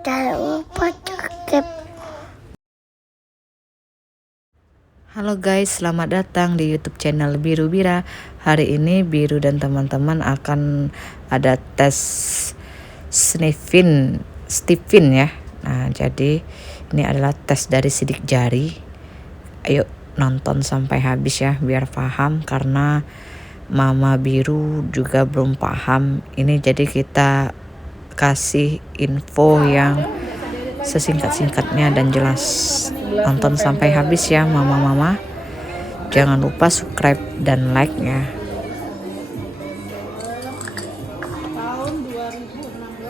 Jangan lupa subscribe. Halo guys, selamat datang di YouTube channel Biru Bira. Hari ini Biru dan teman-teman akan ada tes Stephen ya. Nah, jadi ini adalah tes dari sidik jari. Ayo nonton sampai habis ya biar paham, karena Mama Biru juga belum paham. Ini jadi kita kasih info yang sesingkat-singkatnya dan jelas. Nonton sampai habis ya mama-mama. Jangan lupa subscribe dan like ya. Tahun 2016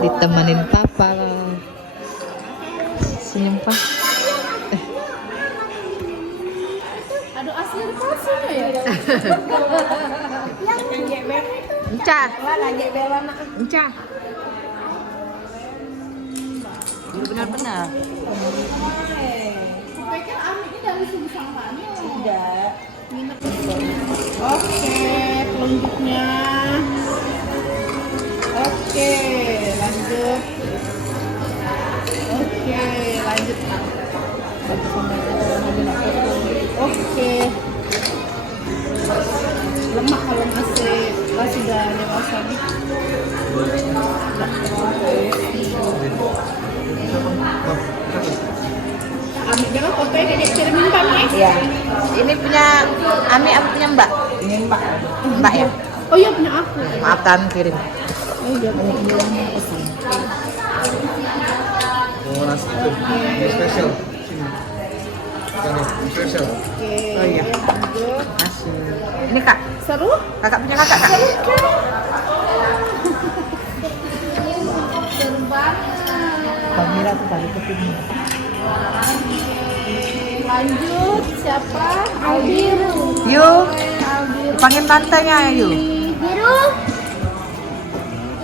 Ditemenin papa. Senyum pak. aduh asli ada palsunya ya. Encah. Encah. Benar-benar. Pikir Ami ini dari Sumsang Kami tidak. Oke, telunjuknya. Oke, lanjut. Oke, lanjut. Oke. Lemak kalau masih sudah dewasa gitu. Ami jangan foto ya, kayak kirimin kami. Iya. Ini punya Ami, apa punya Mbak? Ini Mbak. Mbak ya. Oh iya punya aku. Maaf Tan, kirim. Oh iya punya pesan. Oh, nasi itu. Ini spesial. Sini. Ini spesial. Oke. Oh iya. Lanjut. Kasih. Ini Kak. Seru? Kakak punya kakak Kak. Seru banget. Kamera tuh balik ke sini. Lanjut, siapa? Albiru. Yuk, Albiru. panggil tantenya yuk. Biru.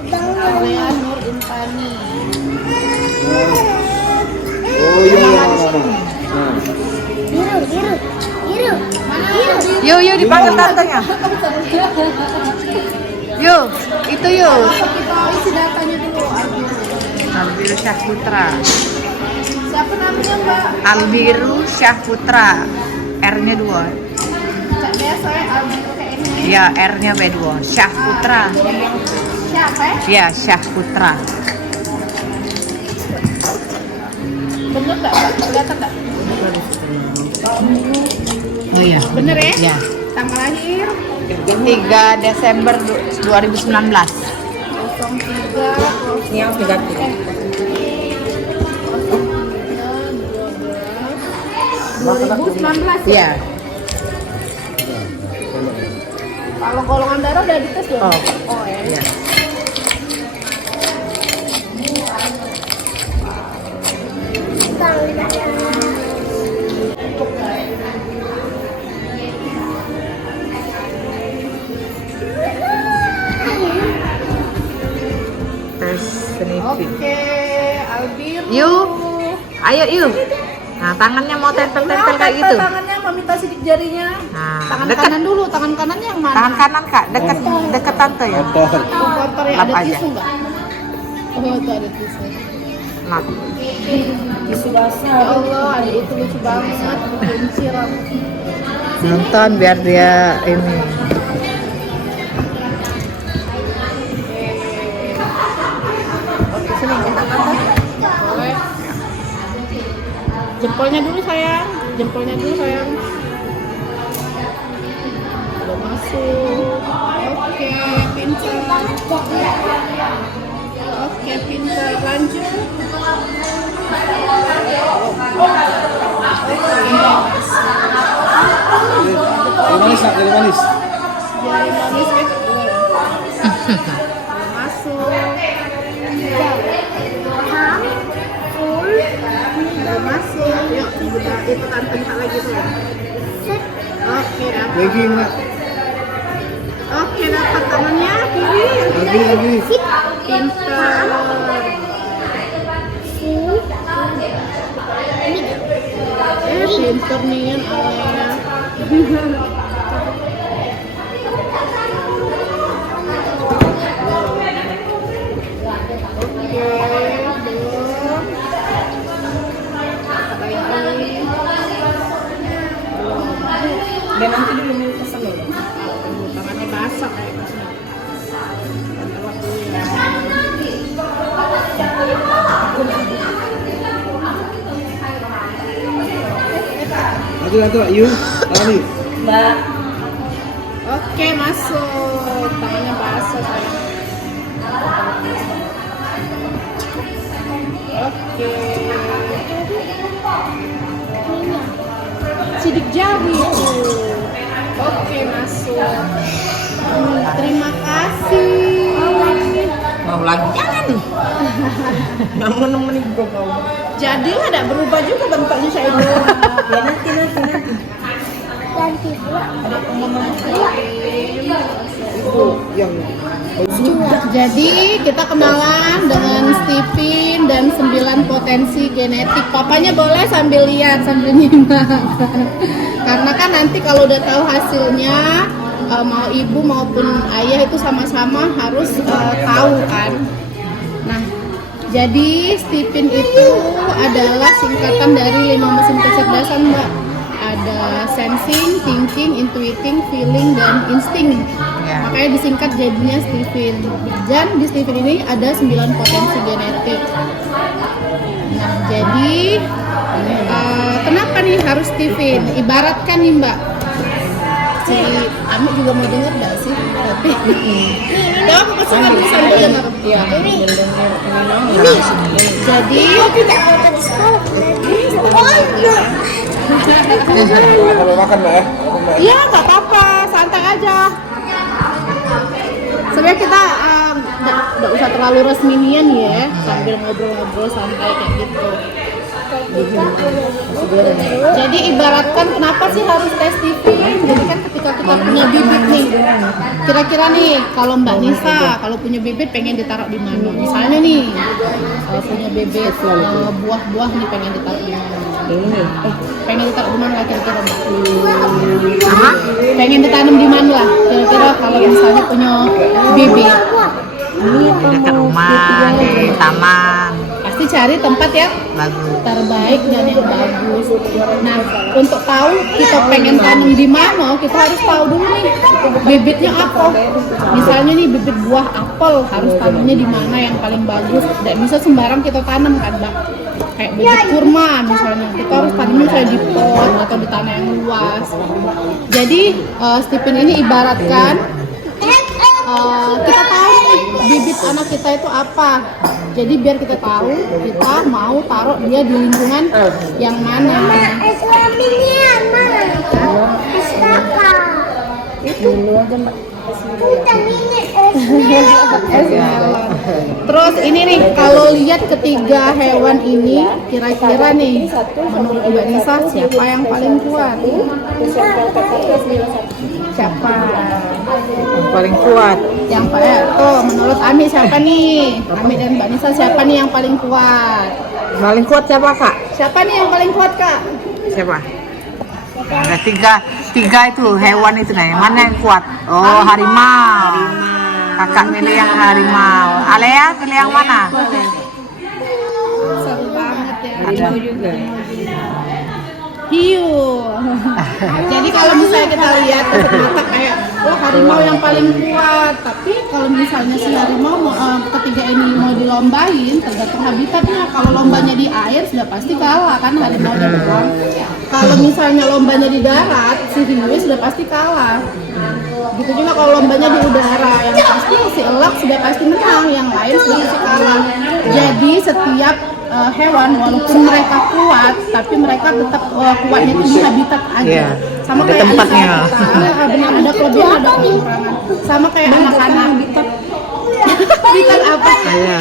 Adria Nur Intani. Oh iya. Biru. Yuk dipanggil tantenya. Yuk, itu yuk. Kita isi datanya dulu, Albiru. Albiru Syahputra. Siapa namanya, Mbak? Albiru Syahputra. R-nya 2. Cak biasa ya, Albiru kayaknya. Iya, R-nya B2. Syahputra. Siapa ya? Iya, Syahputra. Bener nggak, Mbak? Kelihatan nggak? Oh iya. Bener ya? Iya. Tanggal lahir 3 Desember 2019. 03 Ini yang 30. 2019 ya? Iya. Kalau golongan darah udah dites belum? Oh. Oh ya. Iya. Tes Stephen. Oke, Albiru. Yuk. Ayo yuk. Nah, tangannya mau tempel-tempel kayak gitu. Tangannya meminta sidik jarinya. Nah, Tangan deket. kanan dulu, tangan kanannya yang mana? Tangan kanan Kak, deket tante ya. Kotor ya, Lap ada aja. tisu nggak? Oh, itu ada tisu. Lap. Tisu basah. Ya Allah, ada itu lucu banget. Kunci rambut. Nonton biar dia ini. Oke, sini kita angkat. Boleh. Jempolnya dulu sayang. Jempolnya dulu sayang. Udah masuk. Oke, pintar. Oke, pintar. Lanjut. Dari manis, Nak, dari manis. Jari manis kan? Masuk. Udah masuk. Yuk, kita itu tante lagi tuh. Oke, dapat. Lagi, Nak. Oke, dapat tangannya kiri. Lagi. Pintar. Pintar nih kan awalnya. Dan nanti dulu mau pesen dulu. Tangannya basah kayak gitu. Lanjut, yuk. Alami. Mbak. Oke, masuk. Tangannya basah sayang. Oke. Sidik jari itu. Oke, masuk. Terima kasih. Mau lagi jangan. Nggak mau nemenin gue kau. Jadi ada berubah juga bentuknya saya itu. Ya nanti. Ganti pula. Itu yang Jadi kita kenalan dengan Stephen dan 9 potensi genetik. Papanya boleh sambil lihat, sambil nyimak. Karena kan nanti kalau udah tahu hasilnya, mau ibu maupun ayah itu sama-sama harus tahu kan. Nah, jadi Stephen itu adalah singkatan dari 5 mesin kecerdasan, Mbak. Ada sensing, thinking, intuiting, feeling, dan insting. Ya. Makanya disingkat jadinya Stephen. Dan di Stephen ini ada 9 potensi genetik. Nah, jadi kenapa nih harus Stephen? Ibaratkan nih Mbak, si Ami juga mau denger nggak sih? Tapi ya aku pesan tulisan dulu ya nggak apa-apa. Iya. Ini. Jadi Tidak mau ke sekolah. kalau makan Mbak ya. iya nggak apa-apa, santai aja. Sebenarnya kita nggak usah terlalu resminian ya, sambil ngobrol-ngobrol santai kayak gitu. Jadi ibaratkan kenapa sih harus tes TV? Jadi kan ketika kita punya bibit nih, kira-kira nih kalau Mbak Nisa kalau punya bibit pengen ditaruh di mana? Misalnya nih kalau punya bibit buah-buah nih pengen ditaruh di mana? Pengen ditaruh di mana lah kira-kira Mbak? Pengen ditanam di mana lah kira-kira kalau misalnya punya bibit? Dekat rumah, di taman. Pasti cari tempat yang Bagus. terbaik dan yang bagus. Nah, untuk tahu kita pengen tanam di mana, kita harus tahu dulu nih bibitnya apa. Misalnya nih bibit buah apel harus tanamnya di mana yang paling bagus. Tidak bisa sembarang kita tanam kan, Mbak. Kayak bibit kurma misalnya, kita harus tanamnya kayak di pot atau di tanah yang luas. Jadi Stephen ini ibaratkan kita tahu nih bibit anak kita itu apa. Jadi biar kita tahu kita mau taruh dia di lingkungan yang mana. Islaminya mana? Istaka. Dulu aja Mbak. Vitaminnya Terus ini nih kalau lihat ketiga hewan ini kira-kira nih menurut Mbak Nisa siapa yang paling kuat? Siapa? Yang paling kuat. Yang paling tuh menurut Ami siapa nih? Ami dan Mbak Nisa siapa nih yang paling kuat? Paling kuat siapa Kak? Siapa nih yang paling kuat Kak? Siapa? Ada tiga itu hewan itu nih. Mana yang kuat? Oh, harimau. Kakak milih yang harimau. Alea pilih yang mana? Seru banget ya. Ada. Hiu. Jadi kalau misalnya kita lihat kasat mata kayak harimau yang paling kuat, tapi kalau misalnya si harimau ketiga ini mau dilombain tergantung habitatnya. Kalau lombanya di air sudah pasti kalah kan harimau nya doang. Kalau misalnya lombanya di darat, si hiu sudah pasti kalah. Gitu juga kalau lombanya di udara, yang pasti si elak sudah pasti menang, yang lain sudah pasti kalah. Jadi setiap hewan walaupun mereka kuat, tapi mereka tetap kuatnya itu di habitat aja. Iya, Sama ada kayak tempatnya. anak-anak kita, benar ada kelebihan ada kekurangan. Sama kayak anak-anak. Habitat apa? Iya.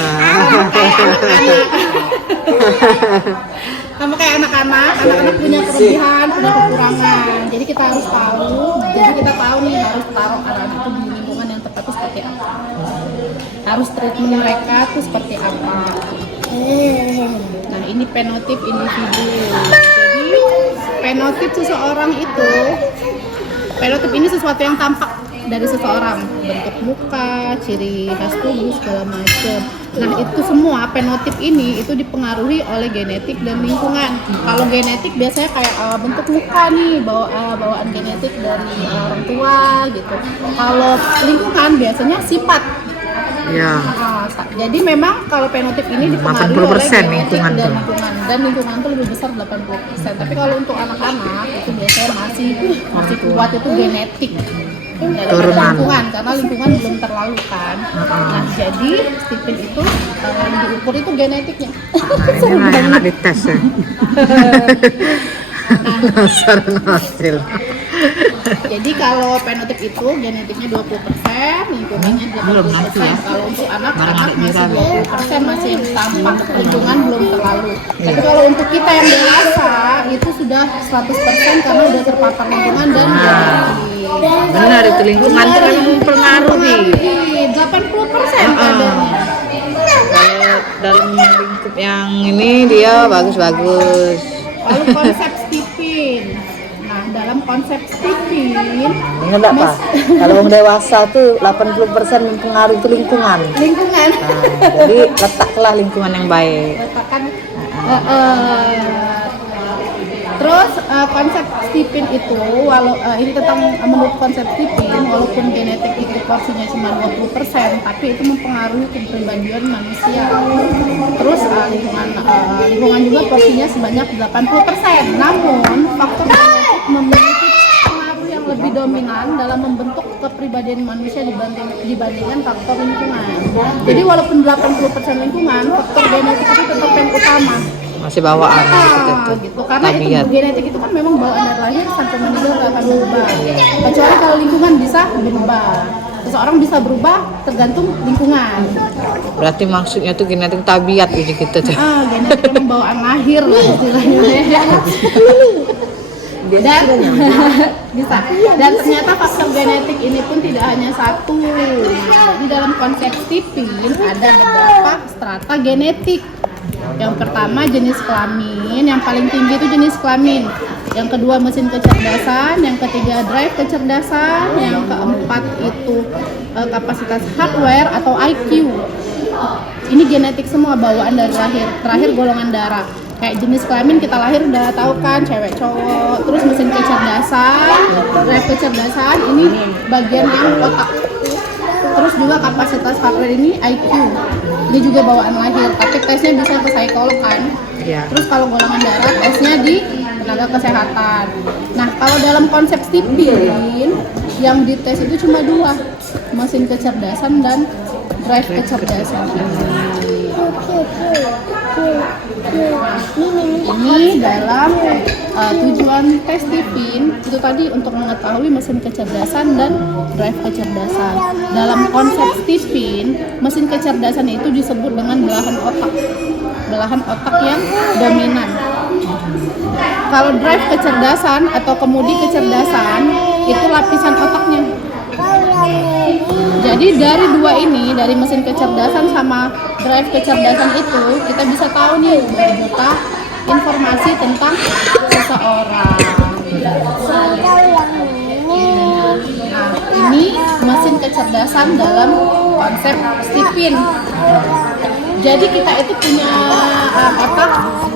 Sama kayak anak-anak punya kelebihan, punya kekurangan. Jadi kita harus tahu. Jadi kita tahu nih harus taruh anak-anak itu di lingkungan yang tepat itu seperti apa. Harus treatment mereka tuh seperti apa. Nah ini fenotip individu. Jadi fenotip seseorang itu Penotip ini sesuatu yang tampak dari seseorang, bentuk muka, ciri khas tubuh segala macam. Nah itu semua penotip ini itu dipengaruhi oleh genetik dan lingkungan. Kalau genetik biasanya kayak bentuk muka nih, bawaan genetik dari orang tua gitu. Kalau lingkungan biasanya sifat. Ya. Jadi memang kalau penotip ini dipengaruhi 80% oleh genetik lingkungan dan tuh. lingkungan, dan lingkungan tuh lebih besar 80%. Tapi kalau untuk anak-anak itu biasanya masih kuat itu genetik daripada Turunan. lingkungan, karena lingkungan belum terlalu kan. Nah jadi Stephen itu yang diukur itu genetiknya. Nah, ini lah enak dites ya. Dasar hasil. Jadi kalau penotip itu genetiknya 20%, lingkungannya 80%. Kalau untuk anak-anak masih 20% masih yang tampak, lingkungan belum terlalu. Tapi kalau untuk kita yang dewasa itu sudah 100% karena udah terpapar lingkungan dan genetik. Benar, itu lingkungan tuh memang mempengaruhi. 80% kadarnya. Kalau dalam lingkup yang ini dia bagus-bagus. Lalu konsep Stephen. Nah, dalam konsep Stephen, Ingat nggak Pak? Kalau orang dewasa tuh 80% mempengaruhi itu lingkungan. lingkungan. Nah, jadi letaklah lingkungan yang baik. Letakkan terus konsep Stephen itu ini tentang menurut konsep Stephen, walaupun genetik itu porsinya cuma 20%, tapi itu mempengaruhi kepribadian manusia. Terus lingkungan juga porsinya sebanyak 80%. Namun faktor genetik memiliki pengaruh yang lebih dominan dalam membentuk kepribadian manusia dibandingkan faktor lingkungan. Jadi walaupun 80% lingkungan, faktor genetik itu tetap yang utama. Masih bawaan Gitu. Karena Tabiat. itu genetik itu kan memang bawaan dari lahir sampai meninggal gak akan berubah. Kecuali kalau lingkungan bisa berubah. Seseorang bisa berubah tergantung lingkungan. Berarti maksudnya tuh genetik tabiat ini kita tuh. Genetik memang bawaan lahir lah istilahnya. Dan bisa. Dan ternyata faktor genetik ini pun tidak hanya satu. Jadi dalam konsep Stephen ada beberapa strata genetik. Yang pertama jenis kelamin, yang paling tinggi itu jenis kelamin. Yang kedua mesin kecerdasan, yang ketiga drive kecerdasan, yang keempat itu kapasitas hardware atau IQ. Ini genetik semua, bawaan dari lahir. Terakhir golongan darah. Kayak jenis kelamin kita lahir udah tahu kan, cewek cowok. Terus mesin kecerdasan, drive kecerdasan, ini bagian yang otak. Terus juga kapasitas hardware ini IQ. Ini juga bawaan lahir, tapi tesnya bisa ke psikolog kan. Iya. Terus kalau golongan darah tesnya di tenaga kesehatan. Nah kalau dalam konsep Stephen yang dites itu cuma dua, mesin kecerdasan dan drive kecerdasan. Ini dalam tujuan tes Stephen itu tadi untuk mengetahui mesin kecerdasan dan drive kecerdasan. Dalam konsep Stephen, mesin kecerdasan itu disebut dengan belahan otak yang dominan. Kalau drive kecerdasan atau kemudi kecerdasan itu lapisan otaknya. Jadi dari dua ini, dari mesin kecerdasan sama drive kecerdasan itu, kita bisa tahu nih beberapa informasi tentang seseorang. Nah, ini mesin kecerdasan dalam konsep Stephen. Jadi kita itu punya otak,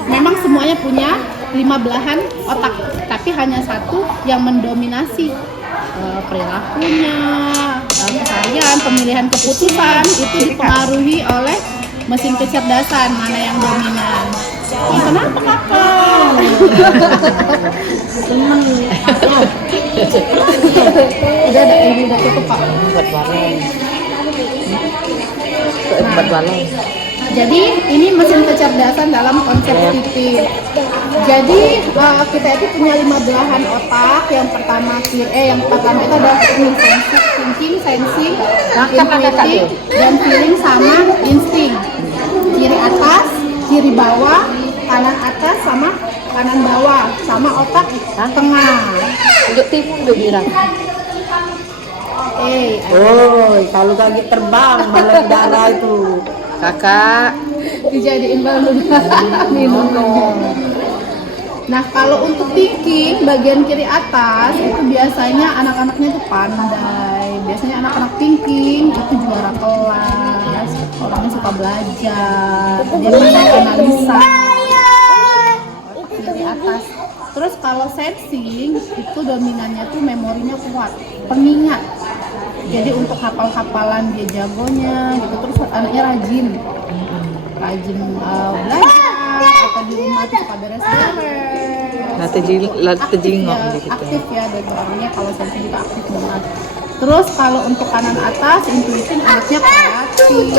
memang semuanya punya 5 belahan otak, tapi hanya satu yang mendominasi perilakunya, keseharian, pemilihan keputusan itu dipengaruhi oleh mesin kecerdasan, mana yang dominan. Kenapa kakak? Seneng. Udah ada, ibu udah tutup pak. Buat balon. Jadi ini mesin kecerdasan dalam konsep Stephen. Jadi kita itu punya 5 belahan otak. Yang pertama itu adalah thinking, sensing, intuiting, dan feeling sama insting. Kiri atas, kiri bawah, kanan atas sama kanan bawah, sama otak tengah. Ujuk timun udah bilang. Kalau lagi terbang malam udara itu Kakak. Dijadiin balon minum. Nah, kalau untuk thinking bagian kiri atas itu biasanya anak-anaknya itu pandai. Biasanya anak-anak thinking itu juara kelas, orangnya suka belajar, dia pandai analisa. Kiri atas. Terus kalau sensing itu dominannya tuh memorinya kuat, pengingat. Jadi untuk hafal-hafalan dia jagonya gitu. Terus anaknya rajin belajar atau di rumah tuh suka beres-beres. Latejingok ya, gitu. aktif ya dan orangnya kalau sensing juga aktif banget. Terus kalau untuk kanan atas intuitif anaknya kreatif,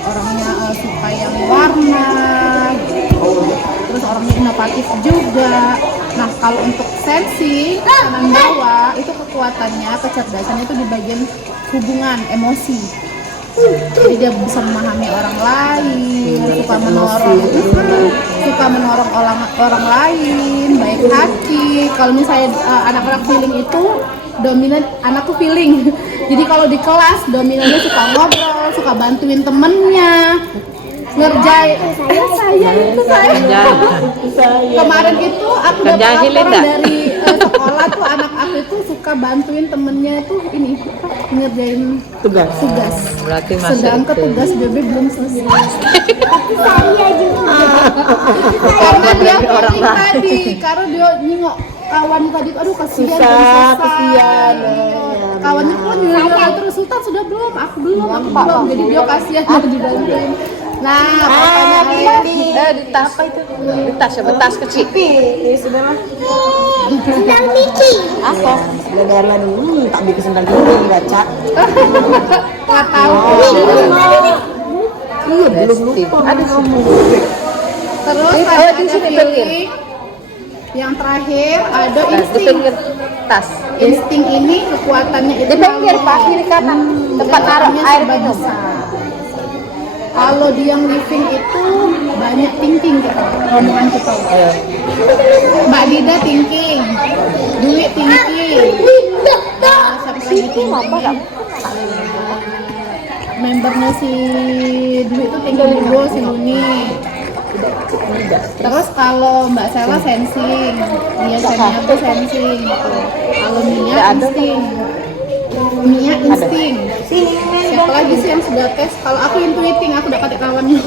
orangnya suka yang warna gitu. Terus orangnya inovatif juga. Nah, kalau untuk sensing kanan bawah itu kekuatannya, kecerdasannya itu di bagian hubungan, emosi. Jadi dia bisa memahami orang lain, suka menolong orang lain, baik hati. Kalau misalnya anak-anak feeling itu dominan anakku feeling. Jadi kalau di kelas dominannya suka ngobrol, suka bantuin temennya, ngerjain. Kemarin itu aku dapat laporan dari sekolah tuh anak aku itu suka bantuin temennya itu ini ngerjain tugas. Berarti masih Sedangkan itu. tugas BB belum selesai. Tapi saya juga. Karena dia feeling tadi, karena dia nyingok kawan tadi, aduh kasihan belum selesai. Kawannya pun nyuruh terus, Sultan sudah belum? Aku belum. Jadi dia kasihan mau dibantuin. Nah, pokoknya di tas apa itu? Di tas kecil. Sedang Miki. Apa? Sudah bayar dulu, tak bikin sendal dulu baca. nggak tahu. Iya, belum lupa. Ada kamu. Terus ada feeling. Yang terakhir ada insting. Tas. Insting ini kekuatannya itu Di pinggir, Pak, kiri kanan. Tempat naruh air minum. Kalau di yang living itu banyak thinking kita, rombongan kita. Mbak Dida thinking, Dwi thinking, siapa lagi thinking? Membernya si Dwi itu thinking juga, si Luni. Terus kalau Mbak Sela sensing, dia tuh sensing gitu. Kalau Mia insting. Siapa lagi sih yang sudah tes? Kalau aku intuiting, aku dapat kawannya.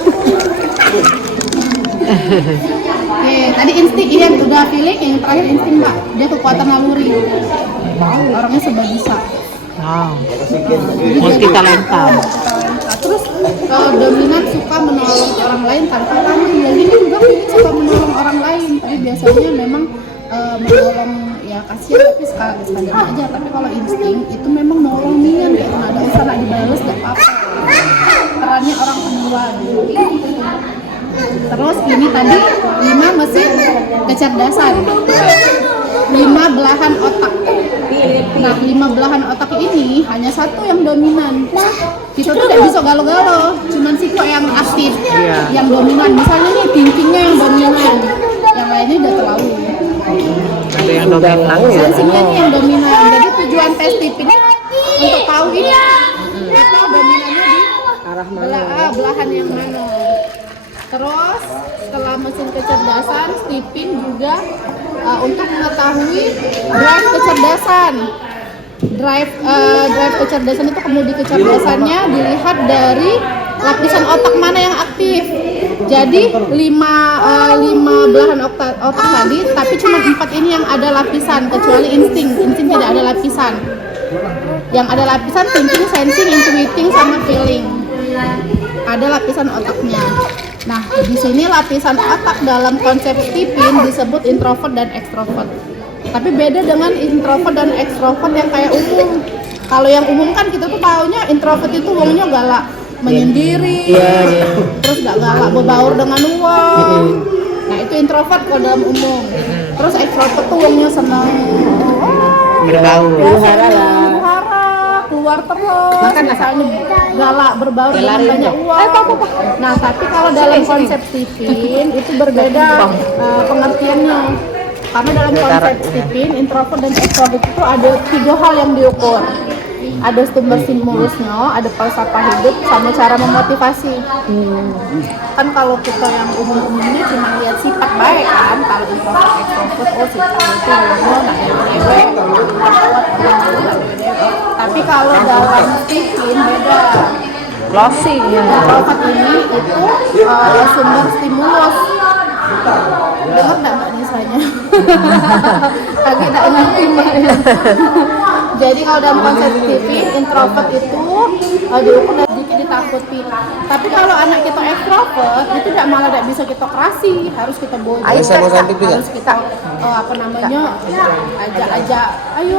Oke, tadi insting ini yang udah feeling, yang terakhir insting Mbak. Dia kekuatan naluri. Orangnya serba bisa. Multi talenta. Terus kalau dominan suka menolong orang lain tanpa pamrih. Jadi ini juga feeling suka menolong orang lain. Tapi biasanya memang menolong ya kasihan tapi sekali aja. Tapi kalau insting itu memang nolong nian kayak nggak ada usah nak dibales nggak apa-apa. Perannya orang kedua. Terus ini tadi 5 mesin kecerdasan, 5 belahan otak. Nah, 5 belahan otak ini hanya satu yang dominan. Kita tuh tidak bisa galau-galau, cuman Siko yang aktif, yang dominan. Misalnya nih thinkingnya yang dominan, yang lainnya udah terlalu. Ada yang dominan. Sensingnya nih yang dominan. Jadi tujuan tes tip ini untuk tahu ini kita dominannya di Arah mana? belahan yang mana. Terus setelah mesin kecerdasan, Stepin juga untuk mengetahui drive kecerdasan. Drive kecerdasan itu kemudi kecerdasannya dilihat dari lapisan otak mana yang aktif. Jadi 5 belahan otak tadi, tapi cuma 4 ini yang ada lapisan, kecuali insting tidak ada lapisan. Yang ada lapisan thinking, sensing, intuiting, sama feeling. Ada lapisan otaknya. Nah, di sini lapisan otak dalam konsep Stepin disebut introvert dan extrovert. Tapi beda dengan introvert dan extrovert yang kayak umum. Kalau yang umum kan kita tuh taunya introvert itu wongnya galak, menyendiri, terus gak galak berbaur dengan uang. Nah, itu introvert kalau dalam umum. Terus extrovert tuh wongnya senang Bergaul. keluar terus, misalnya galak berbaur dengan banyak uang. Nah, tapi kalau dalam konsep Stepin itu berbeda pengertiannya. Karena dalam konsep Stepin, introvert dan extrovert itu ada 3 hal yang diukur. ada stimulusnya, ada falsafah hidup, sama cara memotivasi. Kan kalau kita yang umum-umumnya cuma lihat sifat baik kan, kalau introvert extrovert, oh sifat itu tapi kalau dalam Stephen beda. Closing ya. Introvert ini itu sumber stimulus. Dengar nggak mbak Nisanya? Lagi tak ngerti mbak. Jadi kalau dalam konsep Stephen, introvert itu diukur dari sedikit ditakuti. Tapi kalau anak kita extrovert itu tidak malah tidak bisa kita kerasi, harus kita bawa. Harus kita ajak, ayo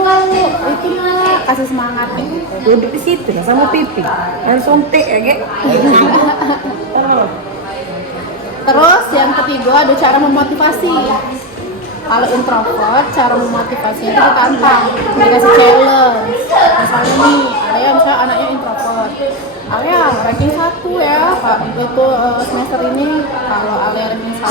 itu nak kasih semangat nih. Duduk di situ lah sama pipi. Langsung tik ya, Gek. Terus yang ketiga ada cara memotivasi. Kalau introvert, cara memotivasi itu ditantang, dikasih challenge. Misalnya nih, Alea misalnya anaknya introvert. Alea ranking 1 ya, Pak. Itu semester ini kalau Alea ranking 1,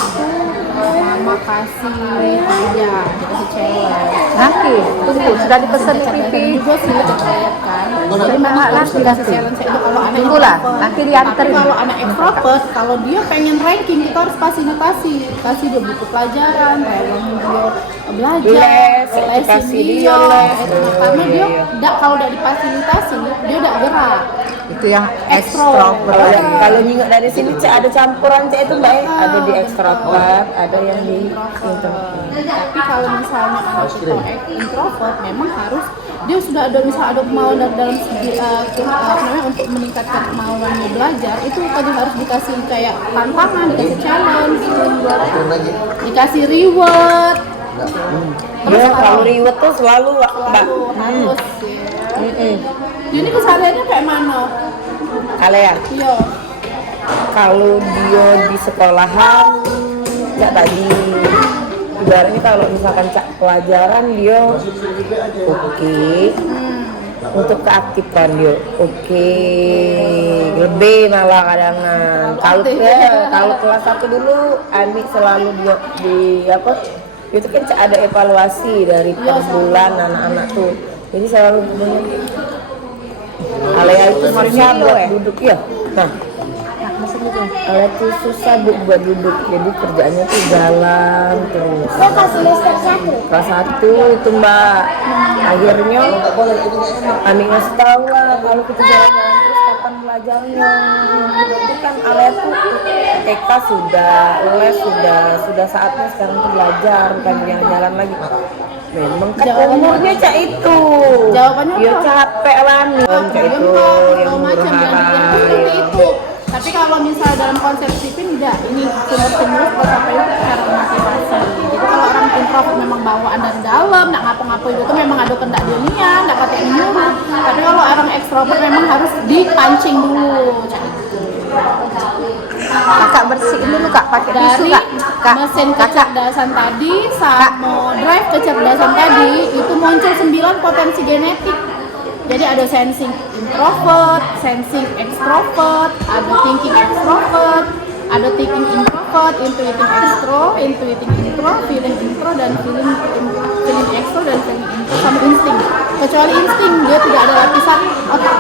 mama kasih hadiah, dikasih challenge. Nanti, tunggu, sudah dipesan di Pipi pipi. juga sih, kita lihat kan. Jadi memang harus dikasih challenge itu kalau anak Tunggulah, introvert. nanti dianterin. Tapi kalau anak extrovert, kalau dia pengen ranking, kita harus fasilitasi, kasih dia buku pelajaran, tolong dia belajar, kasih lesin dia les. karena dia tidak, kalau tidak difasilitasi, dia tidak gerak. Itu yang Extrovert. Kalau nyingok dari sini Cak, ada campuran Cak itu Mbak ya. Ada di extrovert, ada yang di introvert. Tapi kalau misalnya anak kita introvert, memang harus dia sudah ada misalnya ada kemauan dalam segi untuk meningkatkan kemauannya belajar, itu tadi harus dikasih kayak tantangan, dikasih challenge, dikasih reward. Terus kalau reward tuh selalu Mbak. Harus ya. Jadi kesehariannya kayak mana? Kalian Iya. kalau dia di sekolahan Cak tadi ibaratnya kalau misalkan Cak pelajaran dia oke. Untuk keaktifan dia oke. Lebih malah kadang-kadang kalau kelas 1 dulu Ani selalu dia di apa itu kan Cak ada evaluasi dari per bulan anak-anak tuh, jadi selalu punya Alea itu susah buat duduk ya. Nah, Alea tuh susah buat duduk, jadi kerjaannya tuh jalan terus. Pas semester 1. Kelas 1 itu Mbak, akhirnya Ani ngasih tahu lah kalau kita jalan-jalan terus kapan belajarnya. Itu kan Alea tuh TK sudah, les sudah saatnya sekarang tuh belajar, bukan jalan-jalan lagi. Memang kan umurnya Cak itu. Jawabannya dia apa? capek lah nih. Cak itu yang macam seperti itu. Tapi kalau misalnya dalam konsep Stephen tidak, ini sumber-sumber sampai itu cara motivasi. Jadi kalau orang introvert memang bawaan dari dalam, nggak ngapa-ngapain itu memang ada kendak dunia, nggak kata nyuruh. Tapi kalau orang ekstrovert memang harus dipancing dulu. Kakak bersihin dulu Kak, pakai tisu Dari Kak. mesin kecerdasan tadi sama drive kecerdasan tadi itu muncul 9 potensi genetik. Jadi ada sensing introvert, sensing extrovert, ada thinking extrovert, ada thinking introvert, intuiting extro, intuiting intro, feeling intro, dan feeling extro, dan feeling intro, sama insting. Kecuali insting, dia tidak ada lapisan otak,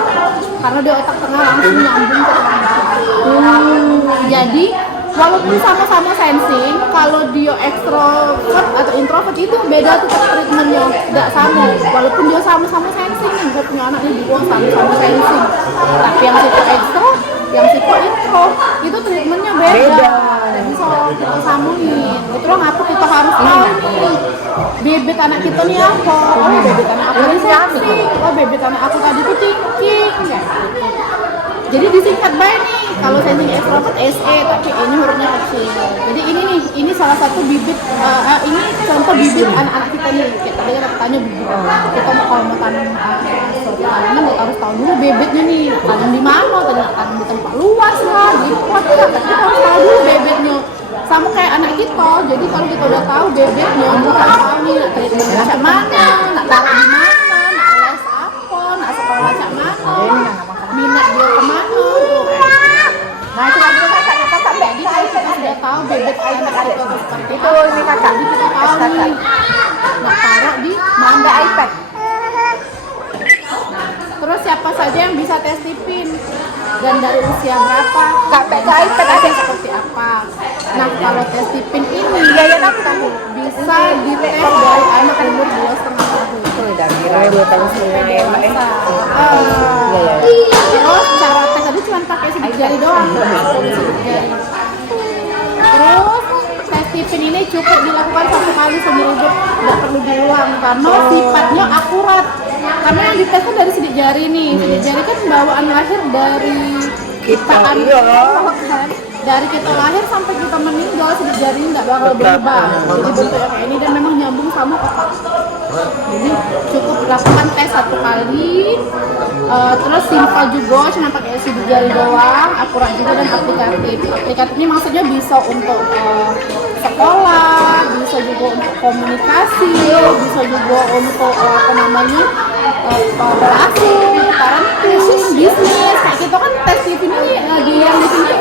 karena dia otak tengah langsung nyambung ke orang lain. Jadi walaupun sama-sama sensing, kalau dia extrovert atau introvert itu beda tuh treatmentnya, tidak sama. Walaupun dia sama-sama sensing, gue punya anak nih dia sama-sama sensing, tapi yang situ extro, yang situ intro, itu treatmentnya beda. Dan bisa kita sambungin. Itulah ngapa kita harus tahu nih bebet anak kita nih apa. Oh bebet anak aku ini sensing, oh bebet anak aku tadi tuh thinking, ya. Jadi disingkat baik nih, kalau sensing extrovert SE, tapi ini hurufnya kecil. Jadi ini salah satu bibit, ini contoh bibit anak-anak kita nih. Kita tadi kan tanya bibit. Kita kalau mau tanam suatu tanaman, kita harus tahu dulu bibitnya nih. Tanam di mana? Tanam di tempat luas lah, di pot lah. Tapi kita harus tahu dulu bibitnya. Sama kayak anak kita. Jadi kalau kita udah tahu bibitnya, kita tahu nih nak treatment macam mana, nak taruh di mana, nak les apa, nak sekolah macam mana, minat dia kemana tuh. Nah itu lagi kakak jadi kalau kita sudah tahu bebek anak kita seperti itu, ini kakak jadi kita tahu nih nak taruh di mana iPad. Terus bisa tes tipin dan dari usia berapa, seperti apa. Nah kalau tes tipin ini bisa dites dari anak umur 2,5 tahun. Udah kira 2 tahun setengah ya Mbak ya. Terus cara tes tadi cuma pakai sidik jari doang. Terus tes tipin ini cukup dilakukan 1 kali seumur hidup, nggak perlu diulang karena sifatnya akurat. Karena yang ditesnya dari sidik jari nih, sidik jari kan bawaan lahir dari kita kan. Dari kita lahir sampai kita meninggal sidik jari nggak bakal berubah. Jadi bentuknya kayak ini dan memang nyambung sama otak. Jadi cukup lakukan tes 1 kali. Terus simpel juga, cuma pakai sidik jari doang, akurat juga dan aplikatif. Aplikatif ini maksudnya bisa untuk sekolah, bisa juga untuk komunikasi, bisa juga untuk relasi, parenting, bisnis. Kayak gitu kan tes TV ini yang di sini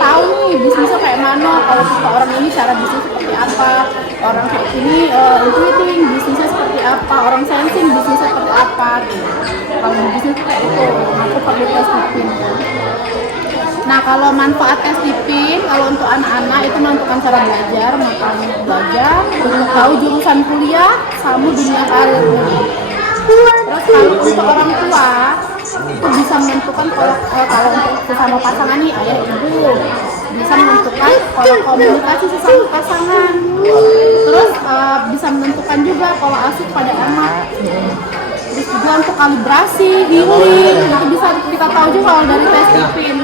tahu nih bisnisnya kayak mana. Kalau kita orang ini cara bisnis seperti apa, orang kayak ini intuiting bisnisnya seperti apa, orang sensing bisnisnya seperti apa. Kalau bisnis kayak itu, aku perlu tes TV. Nah kalau manfaat tes tipin, kalau untuk anak-anak itu menentukan cara belajar, belajar, untuk tahu jurusan kuliah, sama dunia karir. Terus kalau untuk orang tua, itu bisa menentukan kalau untuk sesama pasangan nih, ayah ibu, bisa menentukan kalau komunikasi sesama pasangan. Terus bisa menentukan juga kalau asik pada anak. Terus juga untuk kalibrasi, healing, itu bisa kita tahu juga kalau dari tes tipin.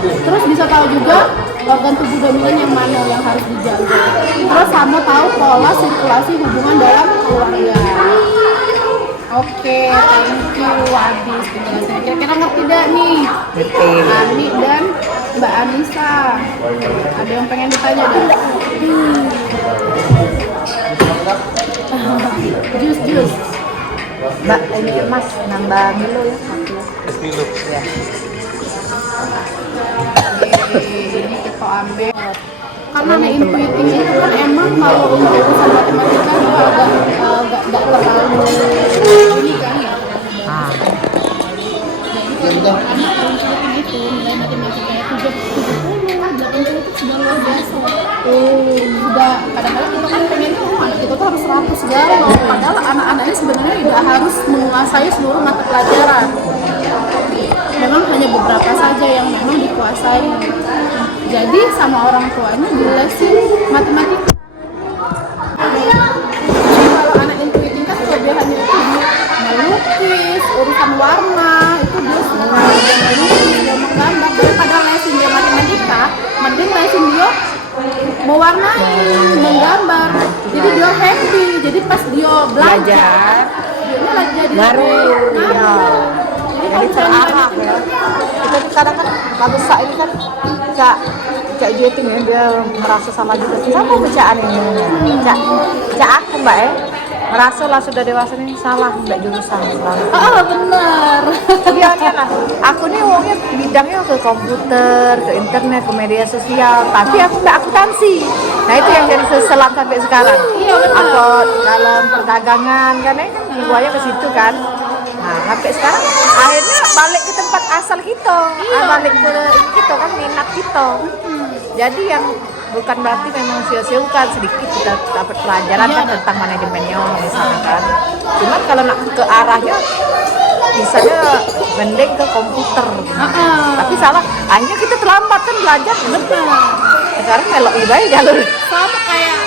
Terus bisa tahu juga organ tubuh dominan yang mana yang harus dijaga. Terus sama tahu pola sirkulasi hubungan dalam keluarga. Oke, thank you. Habis penjelasannya. Kira-kira ngerti gak nih? Ani dan Mbak Anissa. Ada yang pengen ditanya deh? Jus. Mbak, ini Mas nambah Milo ya. Es Milo. Ya. Ini kita ambil. Karena intuiting itu kan emang kalau untuk urusan matematika itu agak terlalu ini kan ya. Jadi anak intuiting itu nilai matematikanya 70, 80 itu sudah luar biasa. Sudah kadang-kadang kita kan pengennya anak kita tuh harus 100 segala loh. Padahal anak-anak ini sebenarnya tidak harus menguasai seluruh mata pelajaran. Memang hanya beberapa saja yang memang dikuasai. Jadi sama orang tuanya dilesin matematika. Jadi kalau anak intuiting kan kelebihannya itu dia melukis, urusan warna itu dia suka dia melukis, dia menggambar. Daripada lesin dia matematika, mending lesin dia mewarnai, menggambar. Jadi dia happy. Jadi pas dia belajar, dia lagi jadi Jadi terarah ya. Kita kadang kan bagus sak ini kan cak juting ya, dia merasa salah juga. Sama bacaan ini. Cak aku Mbak ya. Merasa lah sudah dewasa ini salah Mbak jurusan. benar. Biarnya lah. Aku nih uangnya bidangnya ke komputer, ke internet, ke media sosial. Tapi aku nggak akuntansi. Nah itu yang jadi seselam sampai sekarang. Aku dalam perdagangan kan jiwanya ke situ kan. Nah, sampai sekarang akhirnya balik ke tempat asal kita, balik ke kita kan minat kita. Jadi yang bukan berarti memang sia-siakan sedikit kita dapat pelajaran kan tentang manajemennya misalnya kan. Cuma kalau nak ke arahnya misalnya mending ke komputer. Tapi salah, akhirnya kita terlambat kan belajar. Sekarang melok ibadah jalur. Sama kayak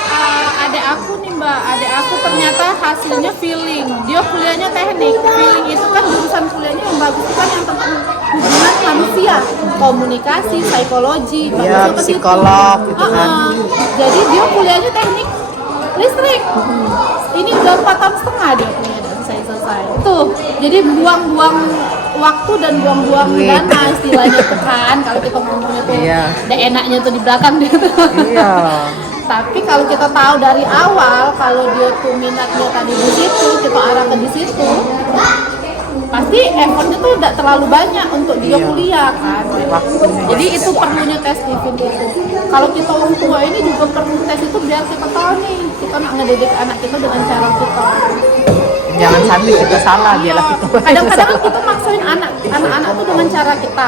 adik aku nih Mbak, adik aku ternyata hasilnya feeling. Dia kuliahnya teknik. Feeling itu kan jurusan kuliahnya yang bagus itu kan yang tentang hubungan manusia, komunikasi, psikologi, ya, psikolog gitu kan. Jadi dia kuliahnya teknik listrik. Ini udah 4 tahun setengah dia kuliahnya selesai. Tuh, jadi buang-buang waktu dan buang-buang dana istilahnya tuh kan. Kalau kita ngomongnya tuh, ada enaknya tuh di belakang dia tuh. Iya. Tapi kalau kita tahu dari awal kalau dia tuh minatnya tadi di situ, kita arahkan di situ, pasti effortnya tuh tidak terlalu banyak untuk dia kuliah kan. Jadi itu perlunya tes tipin itu. Kalau kita orang tua ini juga perlu tes itu biar kita tahu nih kita nak ngedidik anak kita dengan cara kita. Jangan sampai kita salah dia lah kita. Kadang-kadang kita maksain anak-anak tuh dengan cara kita.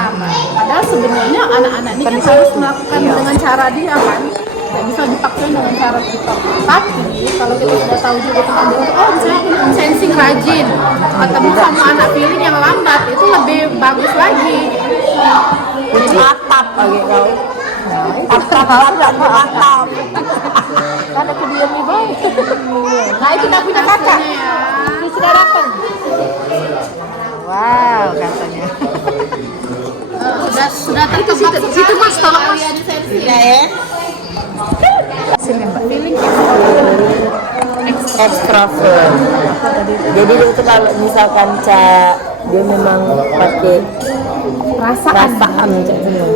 Padahal sebenarnya anak-anak ini kan harus melakukan dengan cara dia kan. Nggak bisa dipaksain dengan cara kita. Tapi kalau kita sudah tahu juga tentang dia, oh misalnya aku sensing rajin, ketemu sama anak feeling yang lambat, itu lebih bagus lagi. Kunci atap lagi kau. Atap. Ada kediam nih bang. Nah kita punya kakak. Ini sudah datang. Wow katanya. Sudah tertebak situ mas, tolong mas. Ya ya. Sini Mbak. Feeling Extrovert. Jadi dia itu kalau misalkan Cak dia memang pakai perasaan Cak semua.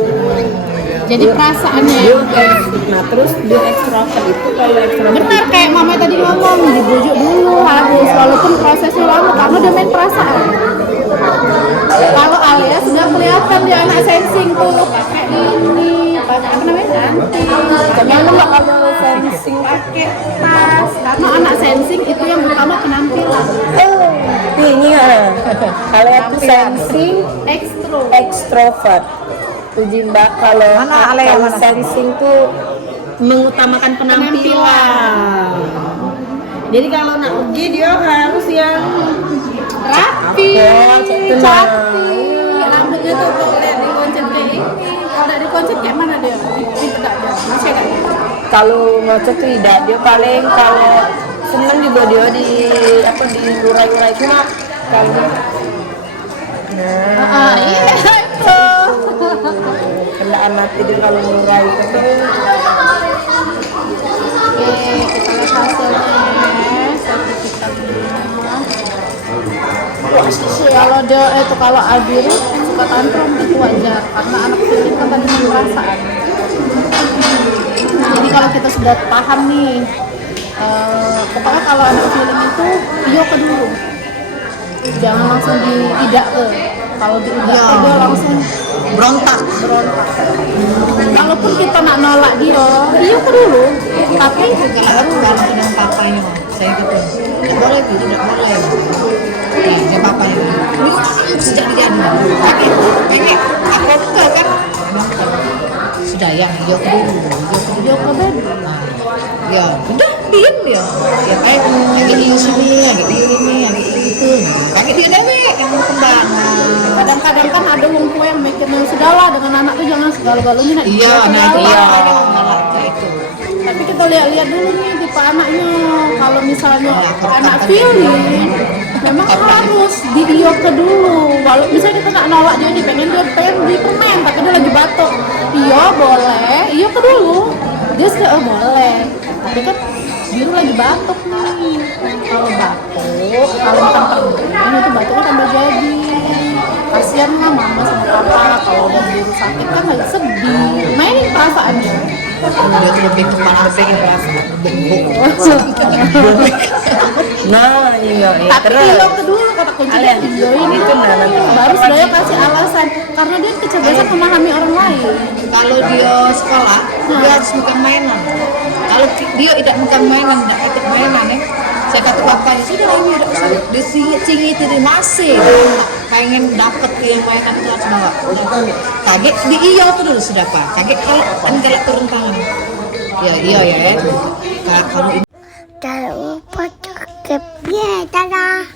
jadi perasaannya Dia ya. nah terus dia extrovert itu kalau extrovert Benar kayak mama tadi ngomong, dibujuk dulu harus walaupun prosesnya lama karena dia main perasaan. Kalau Alia sudah kelihatan dia anak sensing tuh pakai ini, pakai apa namanya nanti. Jangan nggak ada sensing. Pakai tas karena anak sensing itu yang utama penampilan. Ini ya. Kalau itu sensing extrovert. Tujuh Mbak kalau Mana Ale yang kalau mana? sensing tuh mengutamakan penampilan. Jadi kalau nak pergi dia harus yang Rapi, tenang. cantik, rambutnya tuh tuh lihat di konsep kayak ini. Kalau dari konsep kayak mana dia? Tidak dia, masih kan? kalau ngocok tuh tidak dia paling kalau seneng juga dia di apa di lurai-lurai cuma kalau Iya itu. kenaan hati dia kalau lurai itu Oke, kita lihat hasilnya. Sertifikatnya. Kalau dia itu kalau Adiri suka tantrum itu wajar karena anak kecil kan tadi main perasaan. Jadi kalau kita sudah paham nih, pokoknya kalau anak feeling itu iya ke dulu, jangan langsung tidak ke. Kalau tidak ke dia langsung Berontak. Kalaupun kita nak nolak dia, iya ke dulu. Tapi Baru kalau dengan papanya saya gitu. Tidak boleh gitu, tidak boleh. Dia papanya. Ini sejak dijadi. Kayak aku tuh kan. Sudah yang dia ke dulu. dia ke bed. Ya udah diem dia. Ya kayak ini sini, ini itu. Kayak dia dewek yang kembang. Kadang-kadang kan ada wong tua yang mikirnya sudahlah dengan anak tuh jangan segala-galanya nak Iya, dia nah itu segala. ya. Itu. Tapi kita lihat-lihat dulu nih tipe anaknya. Kalau misalnya anak feeling, memang harus ke dulu. Walau misalnya kita nak nolak dia pengen beli permen, tapi dia lagi batuk. Iya boleh, iya ke dulu. Dia sudah boleh. Tapi kan biru lagi batuk nih. Kalau batuk, kalau makan permen itu batuknya tambah jadi. Kasian lah mama sama papa kalau udah biru sakit kan lagi sedih. Mainin perasaannya. Dia tuh lebih kepala lebih perasaan bengkok. nah iya Tapi lo kedua kata kuncinya video ini itu nah nanti baru saya kasih alasan karena dia kecerdasan memahami orang lain. Kalau dia sekolah, dia harus makan mainan. Kalau dia tidak makan mainan, tidak ikut mainan ya. Saya kata bapaknya sudah ini tidak usah disingit itu masih pengen dapat yang mainan itu harus bawa. Kaget di iya tuh dulu sudah pak. Kaget kalau turun tangan. Ya iya ya. Kalau Jangan lupa subscribe ya, dadah.